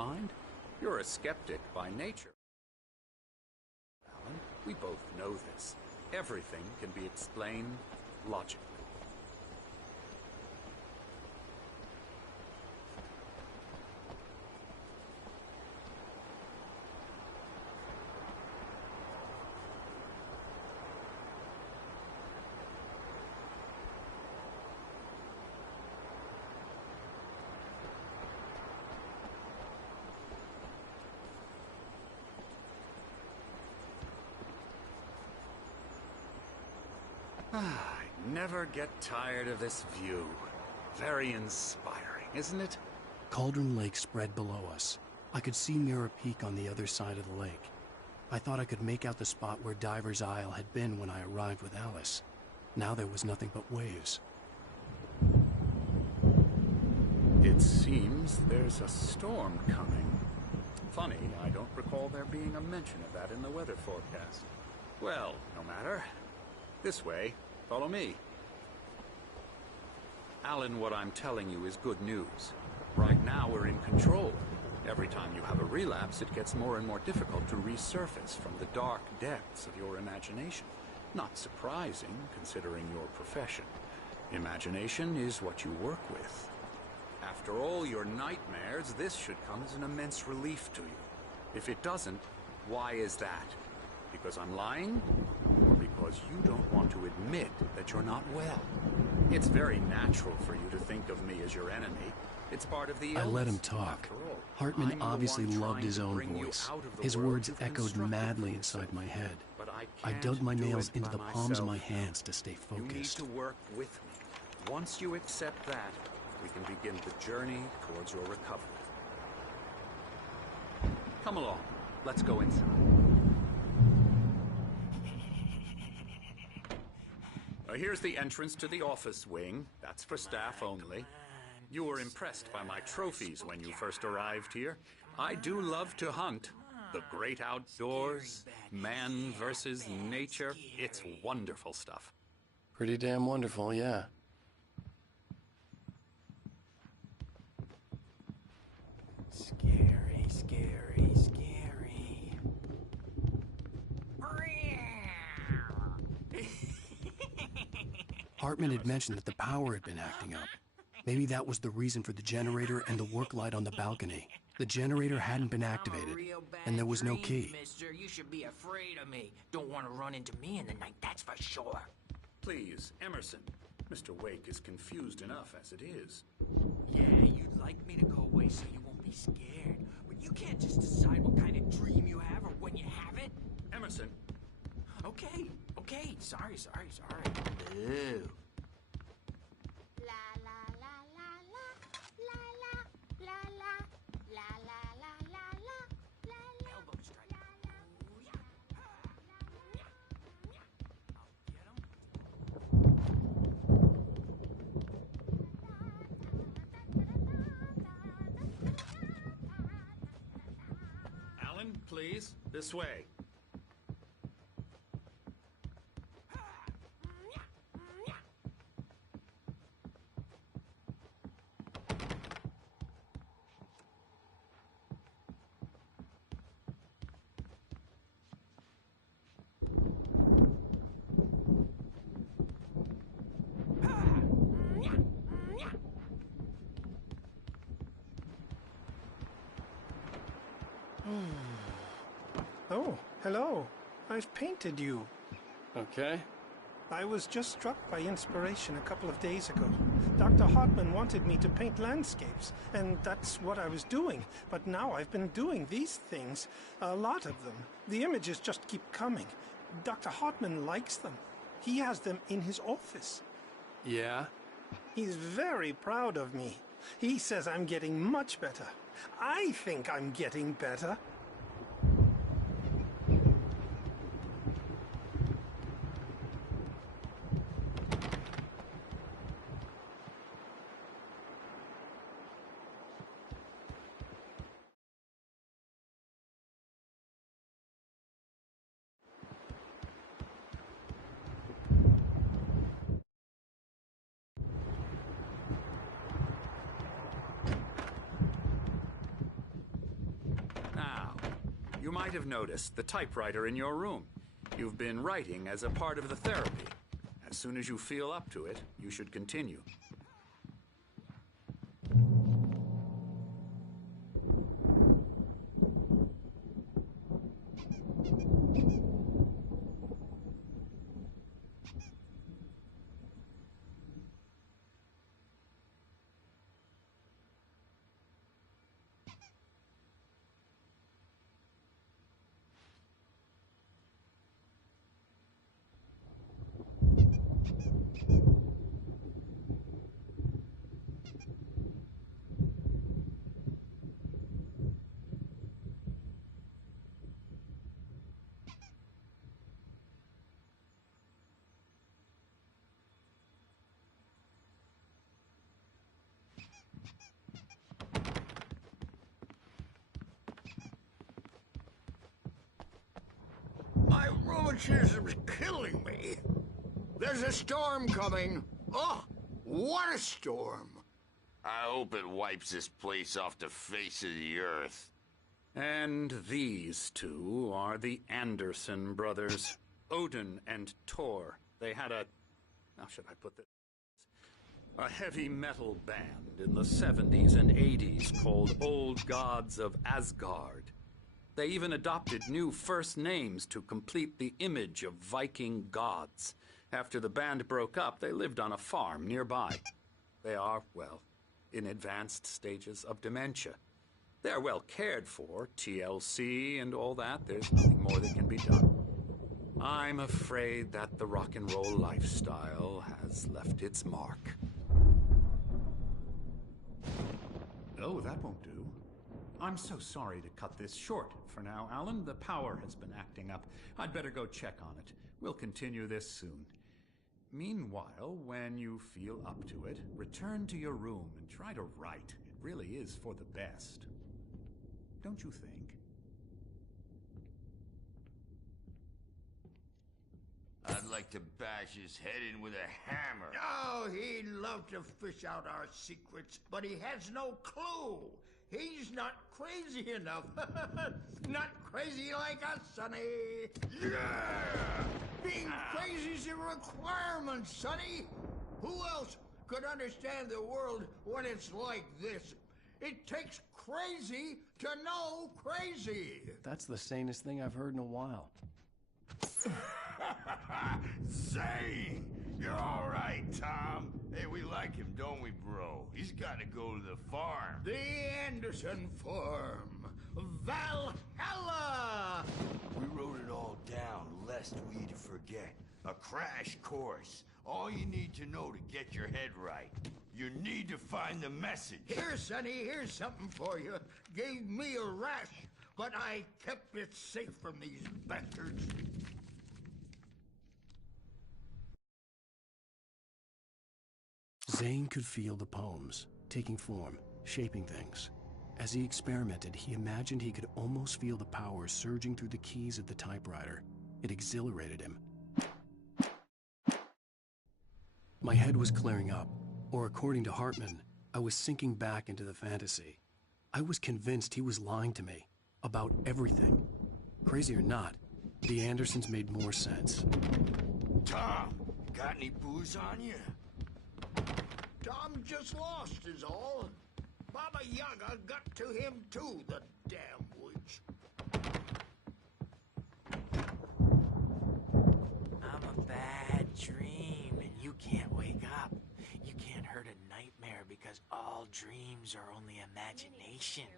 mind? You're a skeptic by nature. Alan, we both know this. Everything can be explained logically. I never get tired of this view. Very inspiring, isn't it? Cauldron Lake spread below us. I could see Mirror Peak on the other side of the lake. I thought I could make out the spot where Diver's Isle had been when I arrived with Alice. Now there was nothing but waves. It seems there's a storm coming. Funny, I don't recall there being a mention of that in the weather forecast. Well, no matter. This way. Follow me. Alan, what I'm telling you is good news. Right now we're in control. Every time you have a relapse, it gets more and more difficult to resurface from the dark depths of your imagination. Not surprising, considering your profession. Imagination is what you work with. After all your nightmares, this should come as an immense relief to you. If it doesn't, why is that? Because I'm lying? Or because you don't want to admit that you're not well? It's very natural for you to think of me as your enemy. It's part of the illness. I let him talk. Hartman obviously loved his own voice. His words echoed madly inside my head. I dug my nails into the palms of my hands to stay focused. You need to work with me. Once you accept that, we can begin the journey towards your recovery. Come along. Let's go inside. Here's the entrance to the office wing. That's for staff only. You were impressed by my trophies when you first arrived here. I do love to hunt. The great outdoors, man versus nature. It's wonderful stuff. Pretty damn wonderful, yeah. Scary, scary, scary. Hartman had mentioned that the power had been acting up. Maybe that was the reason for the generator and the work light on the balcony. The generator hadn't been activated, and there was no key. Mister, you should be afraid of me. Don't want to run into me in the night, that's for sure. Please, Emerson. Mr. Wake is confused enough as it is. Yeah, you'd like me to go away so you won't be scared. But you can't just decide what kind of dream you have or when you have it. Emerson. Okay. Sorry. Ew. Elbow strike. Oh, yeah. Alan, please, this way. Oh, hello. I've painted you. Okay. I was just struck by inspiration a couple of days ago. Dr. Hartman wanted me to paint landscapes, and that's what I was doing. But now I've been doing these things, a lot of them. The images just keep coming. Dr. Hartman likes them. He has them in his office. Yeah? He's very proud of me. He says I'm getting much better. I think I'm getting better. You might have noticed the typewriter in your room. You've been writing as a part of the therapy. As soon as you feel up to it, you should continue. My rheumatism's killing me. There's a storm coming. Oh, what a storm. I hope it wipes this place off the face of the earth. And these two are the Anderson brothers, Odin and Thor. They had a... How should I put this? A heavy metal band in the 70s and 80s called Old Gods of Asgard. They even adopted new first names to complete the image of Viking gods. After the band broke up, they lived on a farm nearby. They are, well, in advanced stages of dementia. They're well cared for, TLC and all that. There's nothing more that can be done. I'm afraid that the rock and roll lifestyle has left its mark. Oh, that won't do. I'm so sorry to cut this short for now, Alan. The power has been acting up. I'd better go check on it. We'll continue this soon. Meanwhile, when you feel up to it, return to your room and try to write. It really is for the best. Don't you think? I'd like to bash his head in with a hammer. Oh, he'd love to fish out our secrets, but he has no clue. He's not crazy enough. Not crazy like us, Sonny. Yeah! Being crazy's a requirement, Sonny. Who else could understand the world when it's like this? It takes crazy to know crazy. That's the sanest thing I've heard in a while. Zane! You're all right, Tom. Hey, we like him, don't we, bro? He's got to go to the farm. The Anderson Farm. Valhalla! We wrote it all down, lest we forget. A crash course. All you need to know to get your head right. You need to find the message. Here, Sonny, here's something for you. Gave me a rash, but I kept it safe from these bastards. Zane could feel the poems, taking form, shaping things. As he experimented, he imagined he could almost feel the power surging through the keys of the typewriter. It exhilarated him. My head was clearing up, or according to Hartman, I was sinking back into the fantasy. I was convinced he was lying to me, about everything. Crazy or not, the Andersons made more sense. Tom, got any booze on you? Tom just lost is all. Baba Yaga got to him too, the damn witch. I'm a bad dream, and you can't wake up. You can't hurt a nightmare because all dreams are only imagination.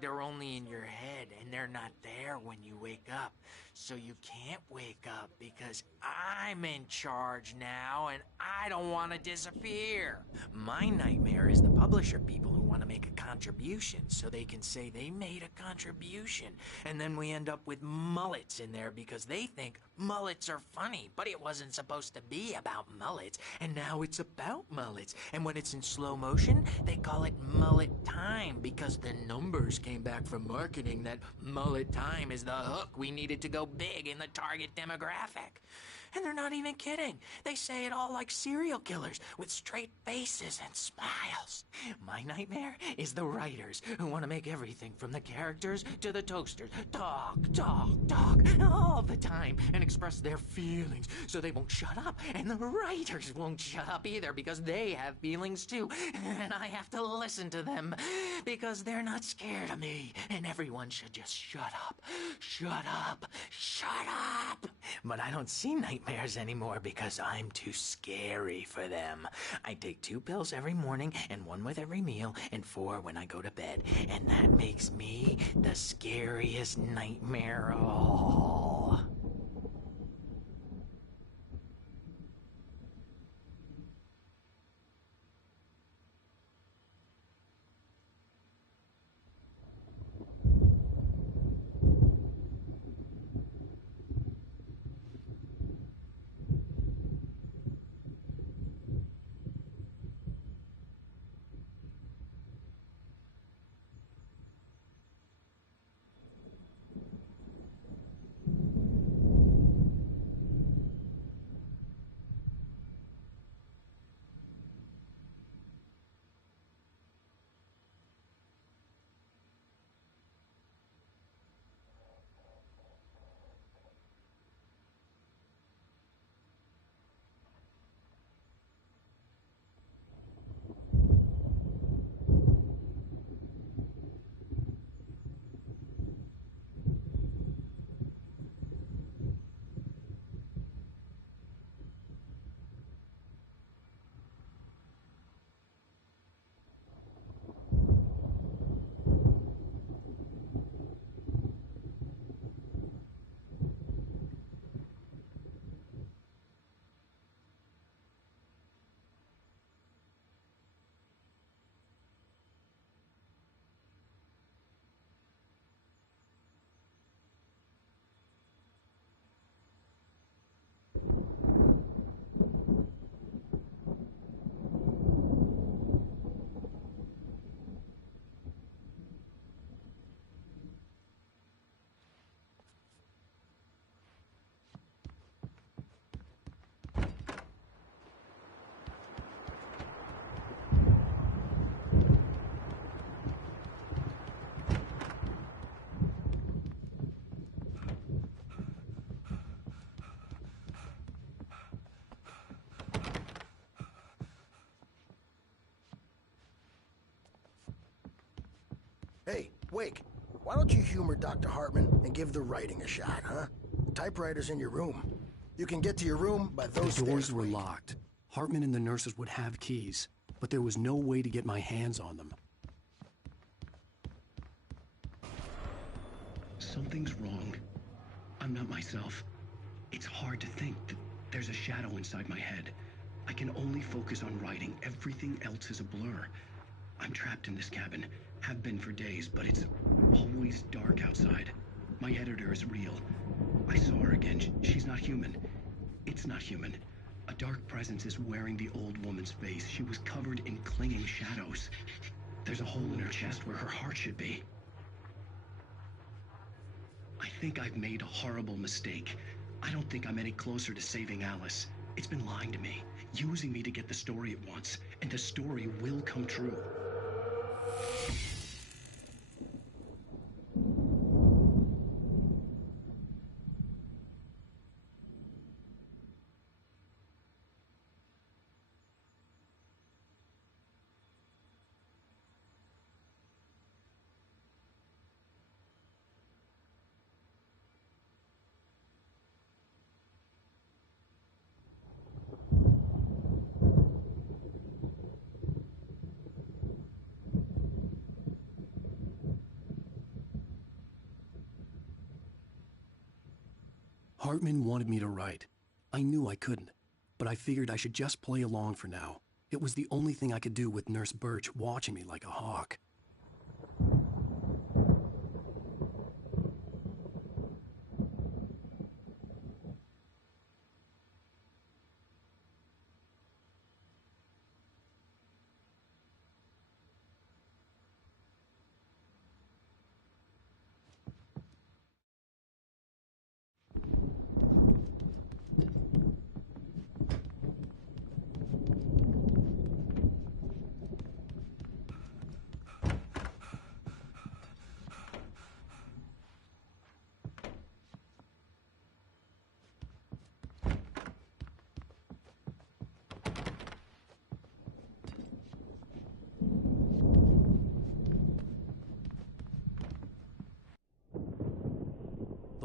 They're only in your head, and they're not there when you wake up. So you can't wake up because I'm in charge now, and I don't want to disappear. My nightmare is the publisher people who want to make a contribution so they can say they made a contribution. And then we end up with mullets in there because they think mullets are funny, but it wasn't supposed to be about mullets, and now it's about mullets. And when it's in slow motion, they call it mullet time because the numbers came back from marketing that mullet time is the hook we needed to go big in the target demographic. And they're not even kidding. They say it all like serial killers with straight faces and smiles. My nightmare is the writers who want to make everything from the characters to the toasters talk all the time and express their feelings so they won't shut up. And the writers won't shut up either because they have feelings too. And I have to listen to them because they're not scared of me. And everyone should just shut up. Shut up. Shut up. But I don't see nightmares anymore because I'm too scary for them. I take 2 pills every morning and 1 with every meal and 4 when I go to bed. And that makes me the scariest nightmare of all. Hey, Wake, why don't you humor Dr. Hartman and give the writing a shot, huh? Typewriter's in your room. You can get to your room by those The doors stairs, were Wake. locked. Hartman and the nurses would have keys, but there was no way to get my hands on them. Something's wrong. I'm not myself. It's hard to think. There's a shadow inside my head. I can only focus on writing. Everything else is a blur. I'm trapped in this cabin. Have been for days, but it's always dark outside. My editor is real. I saw her again. She's not human. It's not human. A dark presence is wearing the old woman's face. She was covered in clinging shadows. There's a hole in her chest where her heart should be. I think I've made a horrible mistake. I don't think I'm any closer to saving Alice. It's been lying to me, using me to get the story it wants, and the story will come true. Hartman wanted me to write. I knew I couldn't, but I figured I should just play along for now. It was the only thing I could do with Nurse Birch watching me like a hawk.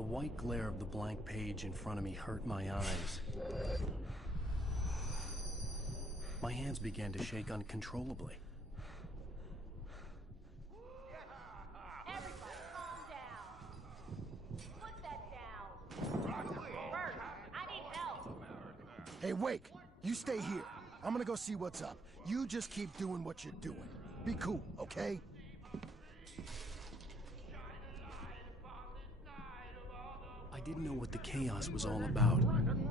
white glare of the blank page in front of me hurt my eyes. My hands began to shake uncontrollably. Everybody calm down. Put that down. Bert, I need help. Hey, Wake, you stay here. I'm gonna go see what's up. You just keep doing what you're doing. Be cool, okay? I didn't know what the chaos was all about,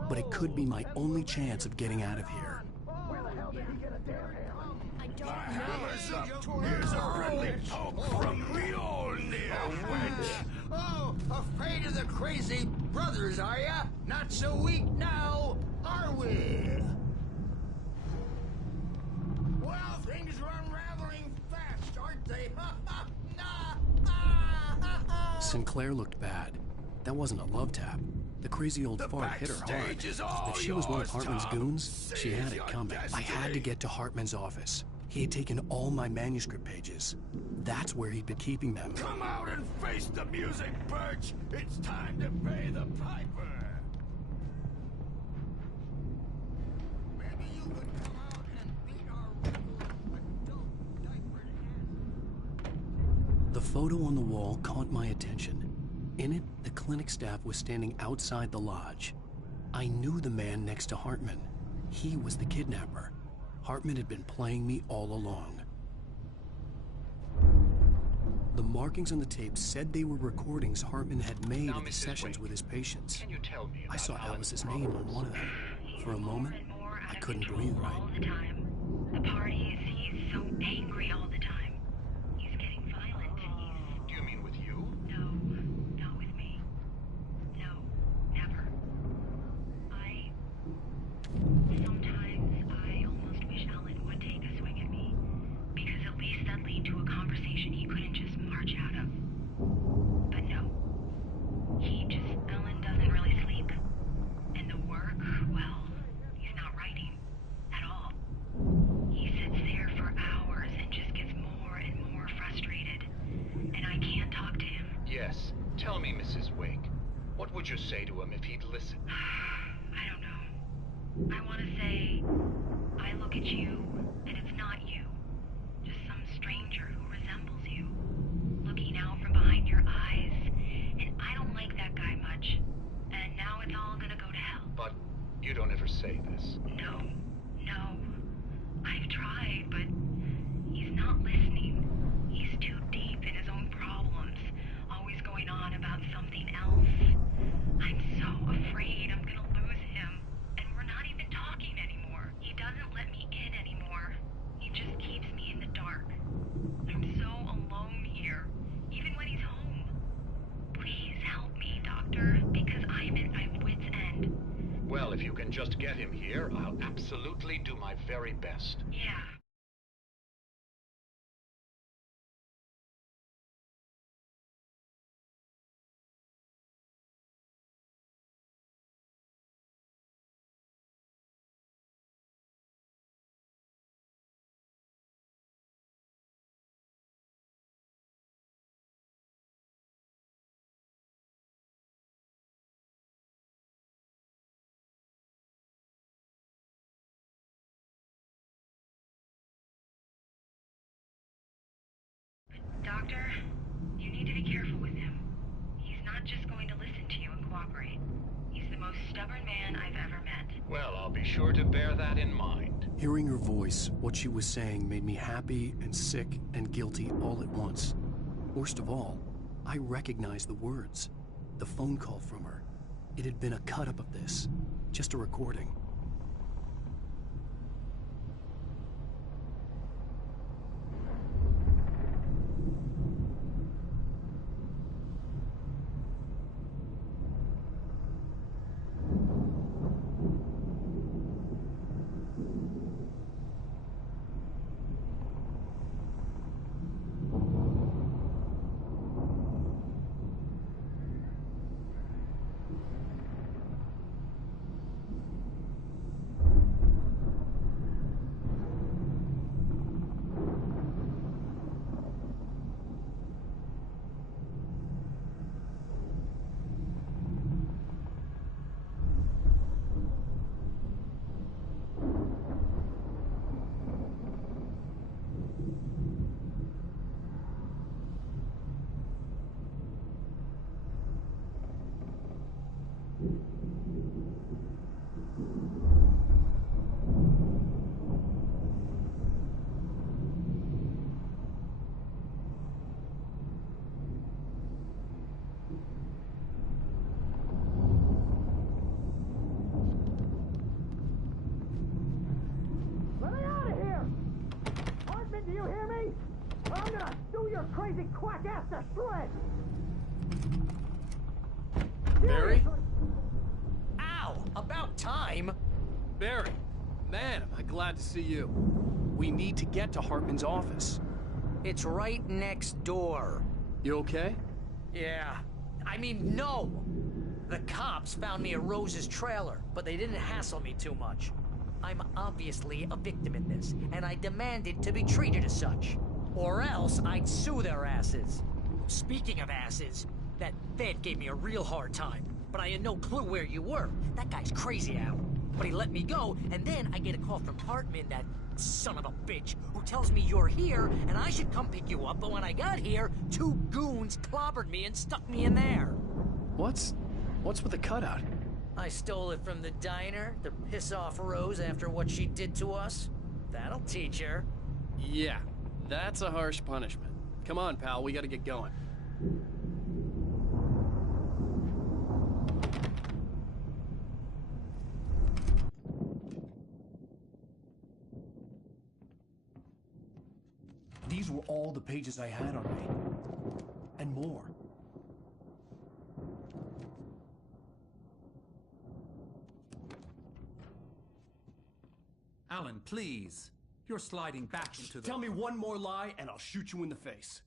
but it could be my only chance of getting out of here. Where the hell did he get a damn hammer? I don't know. Here's a friendly poke from Mjolnir, wench! Oh, afraid of the crazy brothers, are ya? Not so weak now, are we? Well, things are unraveling fast, aren't they? Sinclair looked bad. That wasn't a love tap. The crazy old fart hit her hard. backstage is all If she was one of yours, Hartman's Tom. goons, she Seize had it your coming. I had to destiny. get to Hartman's office. He had taken all my manuscript pages. That's where he'd been keeping them. Come out and face the music, Birch! It's time to pay the piper! Maybe you could come out and beat our regular adult diapered ass. The photo on the wall caught my attention. In it, the clinic staff was standing outside the lodge. I knew the man next to Hartman. He was the kidnapper. Hartman had been playing me all along. The markings on the tape said they were recordings Hartman had made Now, of the Mrs. sessions Wake, with his patients. Can you tell me I about saw Alan's Alice's name on problems? one of them. For a moment, I couldn't breathe right. All the time. The parties, he's so angry all the time. He's getting violent. He's... Do you mean with you? No, not with me. No, never. Sometimes I almost wish Alan would take a swing at me. Because at least that'd lead to a conversation he couldn't just march out of. But no. Alan doesn't really sleep. And the work, well, he's not writing at all. He sits there for hours and just gets more and more frustrated. And I can't talk to him. Yes. Tell me, Mrs. Wake. What would you say to him if he'd listen? I don't know. I want to say, I look at you, and it's not you. Just some stranger who resembles you. Looking out from behind your eyes. And I don't like that guy much. And now it's all gonna go to hell. But you don't ever say this. No. I've tried, but he's not listening. He's too deep in his own problems, always going on about something else. I'm so afraid I'm gonna lose him, and we're not even talking anymore. He doesn't let me in anymore. He just keeps me in the dark. I'm so alone here, even when he's home. Please help me, Doctor, because I'm at my wit's end. Well, if you can just get him here, I'll absolutely do my very best. Yeah. Doctor, you need to be careful with him. He's not just going to listen to you and cooperate. He's the most stubborn man I've ever met. Well, I'll be sure to bear that in mind. Hearing her voice, what she was saying made me happy and sick and guilty all at once. Worst of all, I recognized the words. The phone call from her. It had been a cut-up of this. Just a recording. quack after sled! Barry? Ow! About time! Barry! Man, am I glad to see you. We need to get to Hartman's office. It's right next door. You okay? Yeah. I mean, no! The cops found me at Rose's trailer, but they didn't hassle me too much. I'm obviously a victim in this, and I demanded to be treated as such. Or else I'd sue their asses. Speaking of asses, that Fed gave me a real hard time, but I had no clue where you were. That guy's crazy, Al. But he let me go, and then I get a call from Hartman, that son of a bitch, who tells me you're here, and I should come pick you up, but when I got here, 2 goons clobbered me and stuck me in there. What's with the cutout? I stole it from the diner to piss off Rose after what she did to us. That'll teach her. Yeah, that's a harsh punishment. Come on, pal, we gotta get going. These were all the pages I had on me. And more. Alan, please. You're sliding back into the... Tell me one more lie and I'll shoot you in the face.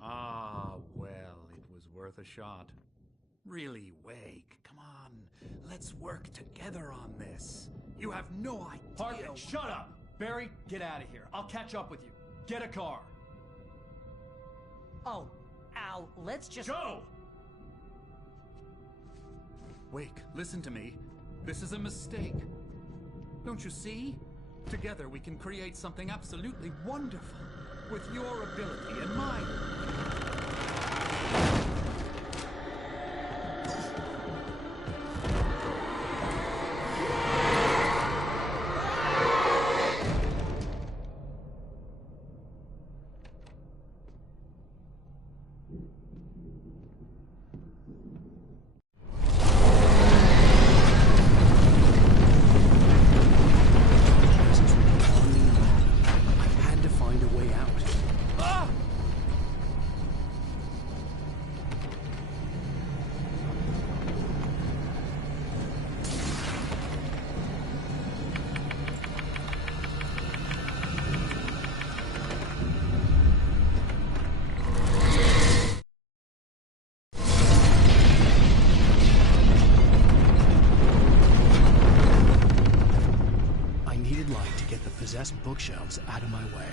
Ah, well, it was worth a shot. Really, Wake, come on. Let's work together on this. You have no idea... Hartman, shut up! Barry, get out of here. I'll catch up with you. Get a car. Oh, Al, let's just... Go! Wake, listen to me. This is a mistake. Don't you see? Together we can create something absolutely wonderful. With your ability and mine. Possessed bookshelves out of my way.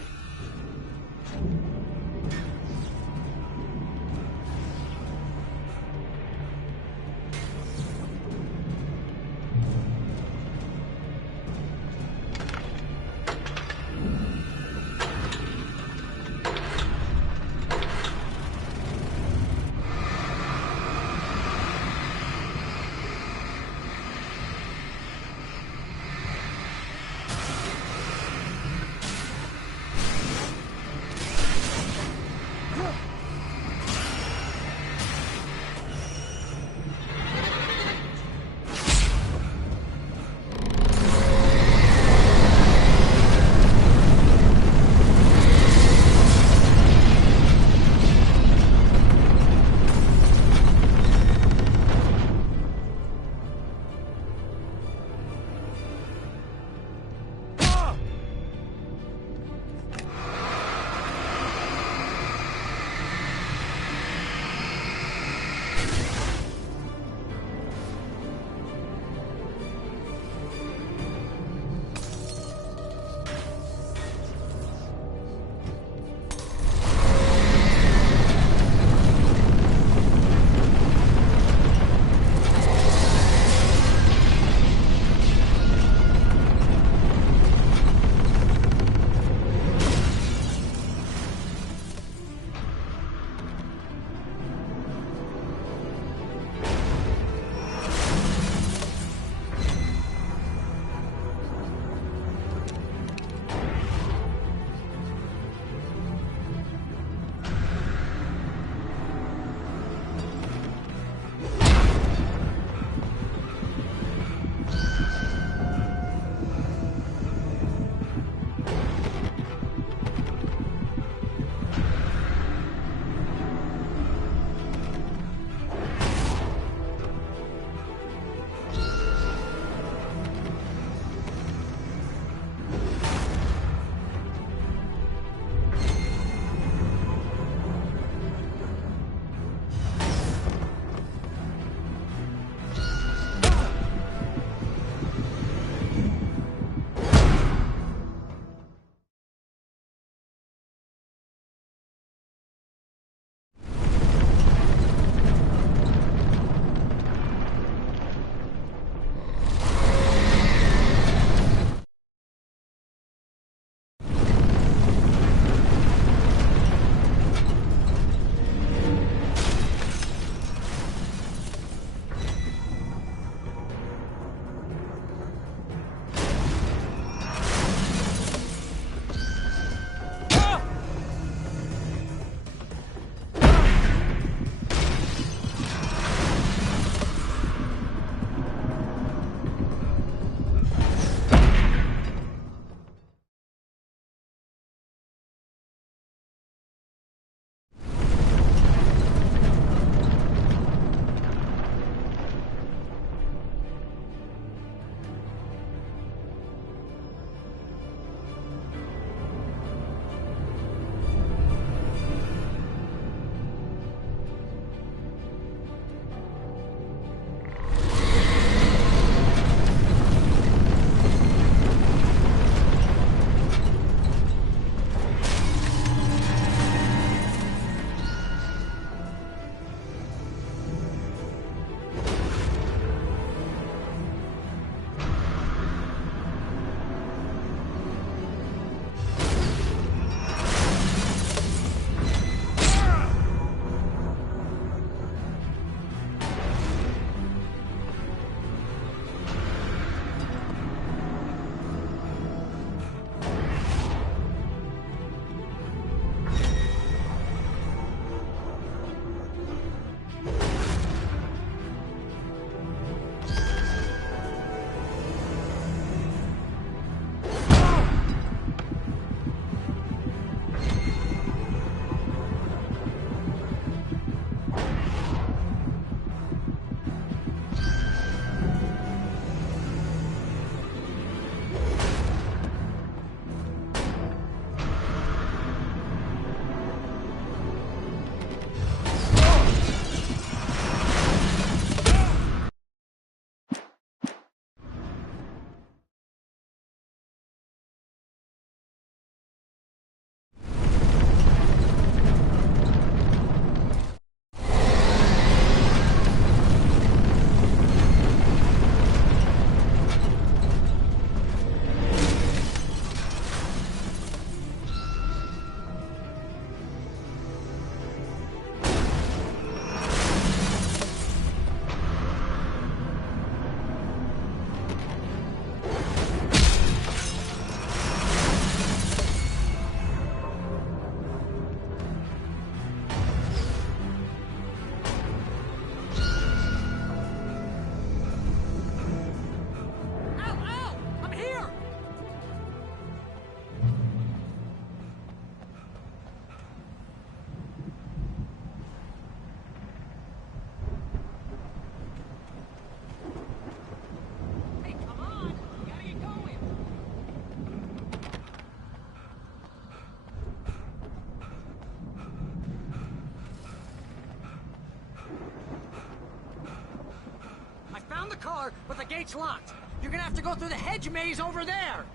car, but the gate's locked. You're gonna have to go through the hedge maze over there.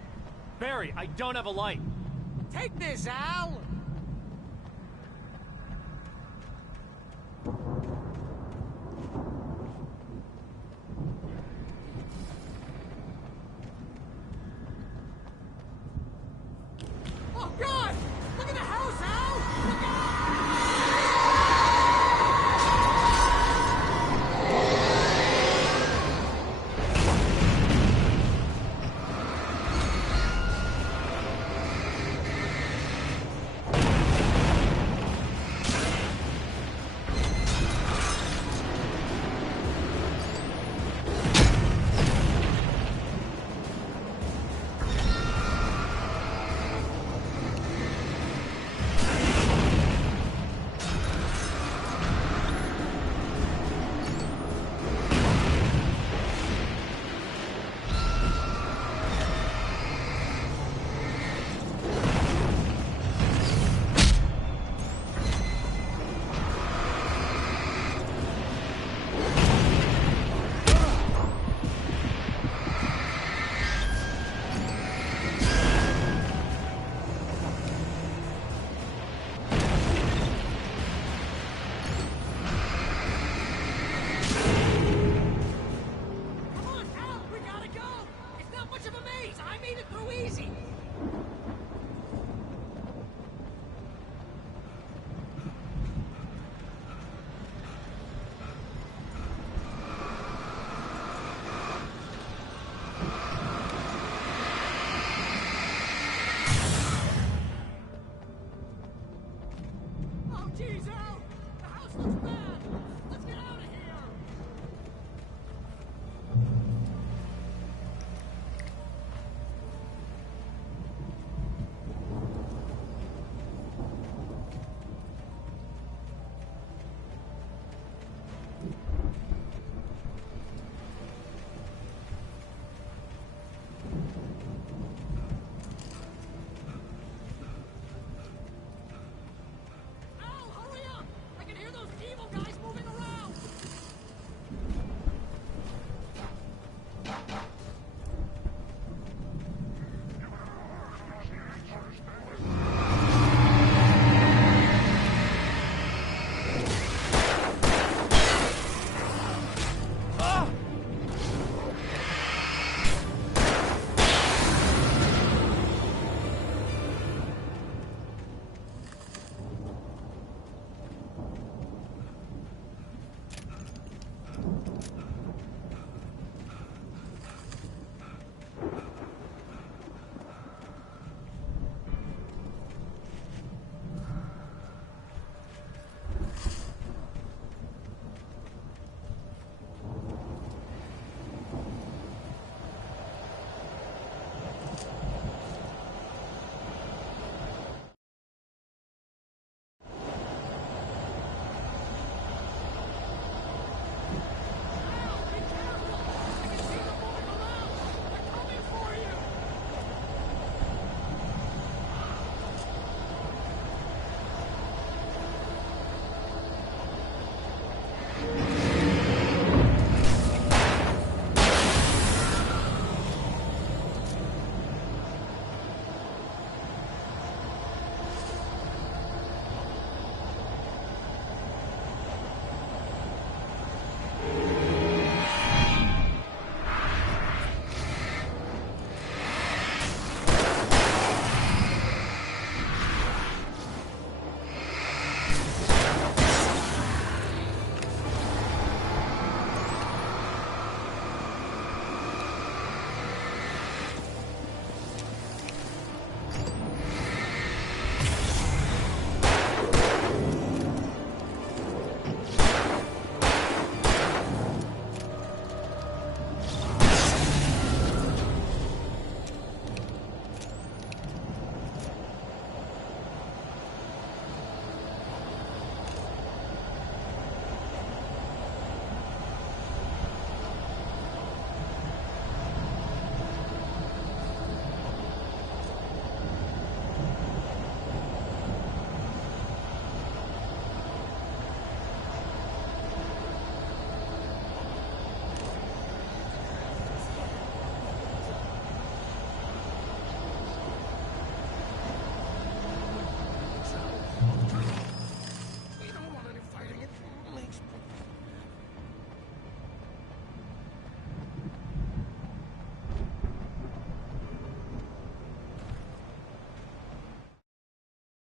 Barry, I don't have a light. Take this, Al.